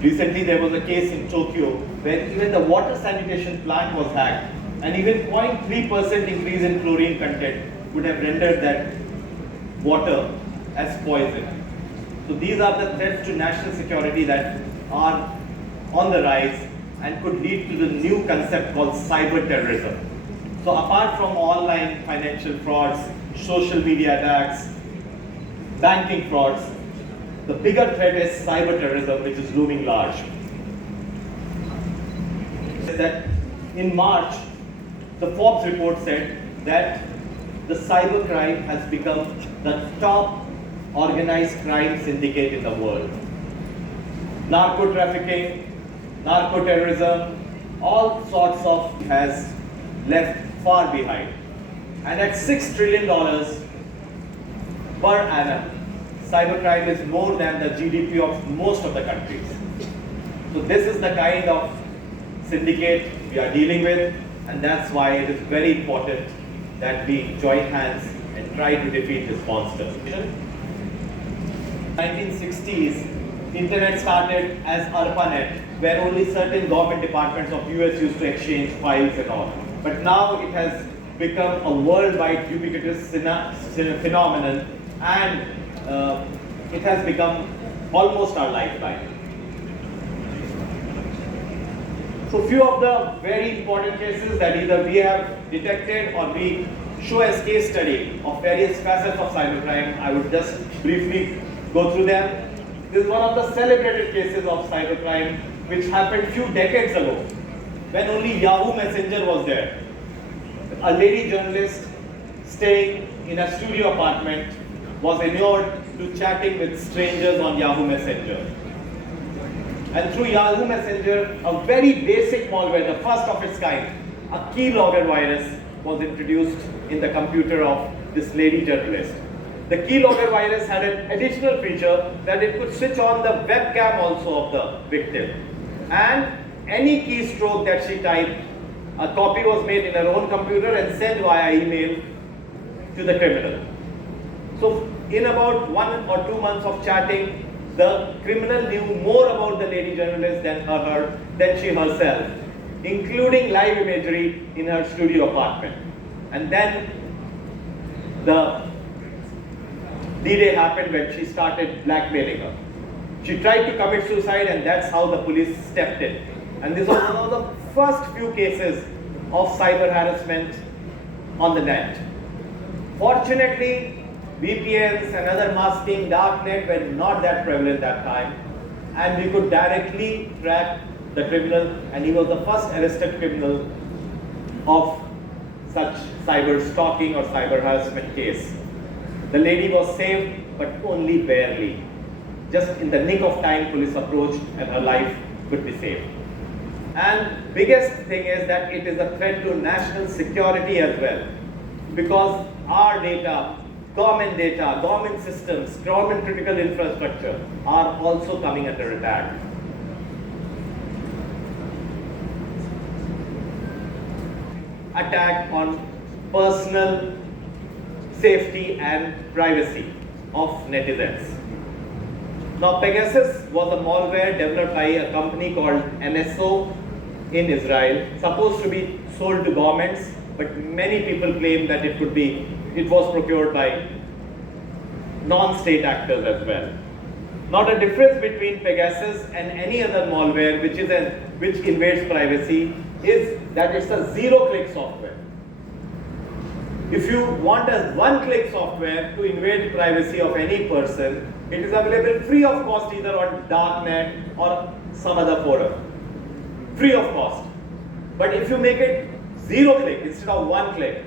Recently, there was a case in Tokyo where even the water sanitation plant was hacked, and even 0.3% increase in chlorine content would have rendered that water as poison. So these are the threats to national security that are on the rise and could lead to the new concept called cyber terrorism. So apart from online financial frauds, social media attacks, banking frauds, the bigger threat is cyber terrorism, which is looming large. That in March, the Forbes report said that the cybercrime has become the top organized crime syndicate in the world. Narco trafficking, narco terrorism, all sorts of has left far behind. And at $6 trillion per annum, cybercrime is more than the GDP of most of the countries. So this is the kind of syndicate we are dealing with, and that's why it is very important that we join hands and try to defeat this monster. 1960s, internet started as ARPANET, where only certain government departments of US used to exchange files and all. But now it has become a worldwide ubiquitous phenomenon, and it has become almost our lifeline. So few of the very important cases that either we have detected or we show as case study of various facets of cybercrime, I would just briefly go through them. This is one of the celebrated cases of cybercrime which happened few decades ago when only Yahoo Messenger was there. A lady journalist staying in a studio apartment was inured to chatting with strangers on Yahoo Messenger. And through Yahoo Messenger, a very basic malware, the first of its kind, a keylogger virus, was introduced in the computer of this lady journalist. The keylogger virus had an additional feature that it could switch on the webcam also of the victim. And any keystroke that she typed, a copy was made in her own computer and sent via email to the criminal. So in about 1 or 2 months of chatting, the criminal knew more about the lady journalist than she herself, including live imagery in her studio apartment. And then the D-Day happened when she started blackmailing her. She tried to commit suicide, and that's how the police stepped in. And this was one of the first few cases of cyber harassment on the net. Fortunately, VPNs and other masking, darknet were not that prevalent that time, and we could directly track the criminal, and he was the first arrested criminal of such cyber stalking or cyber harassment case. The lady was saved, but only barely. Just in the nick of time, police approached and her life could be saved. And biggest thing is that it is a threat to national security as well, because our data, government systems, government critical infrastructure are also coming under attack. Attack on personal safety and privacy of netizens. Now, Pegasus was a malware developed by a company called NSO in Israel, supposed to be sold to governments, but many people claim that it was procured by non-state actors as well. Now, the difference between Pegasus and any other malware which invades privacy is that it's a zero-click software. If you want a one-click software to invade privacy of any person, it is available free of cost either on darknet or some other forum. Free of cost. But if you make it zero-click instead of one-click,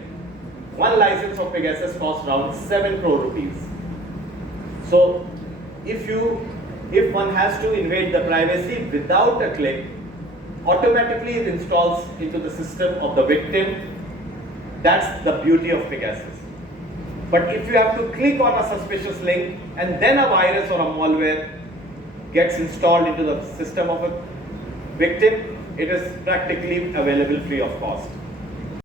one license of Pegasus costs around 7 crore rupees. So if one has to invade the privacy without a click, automatically it installs into the system of the victim. That's the beauty of Pegasus. But if you have to click on a suspicious link and then a virus or a malware gets installed into the system of a victim, it is practically available free of cost.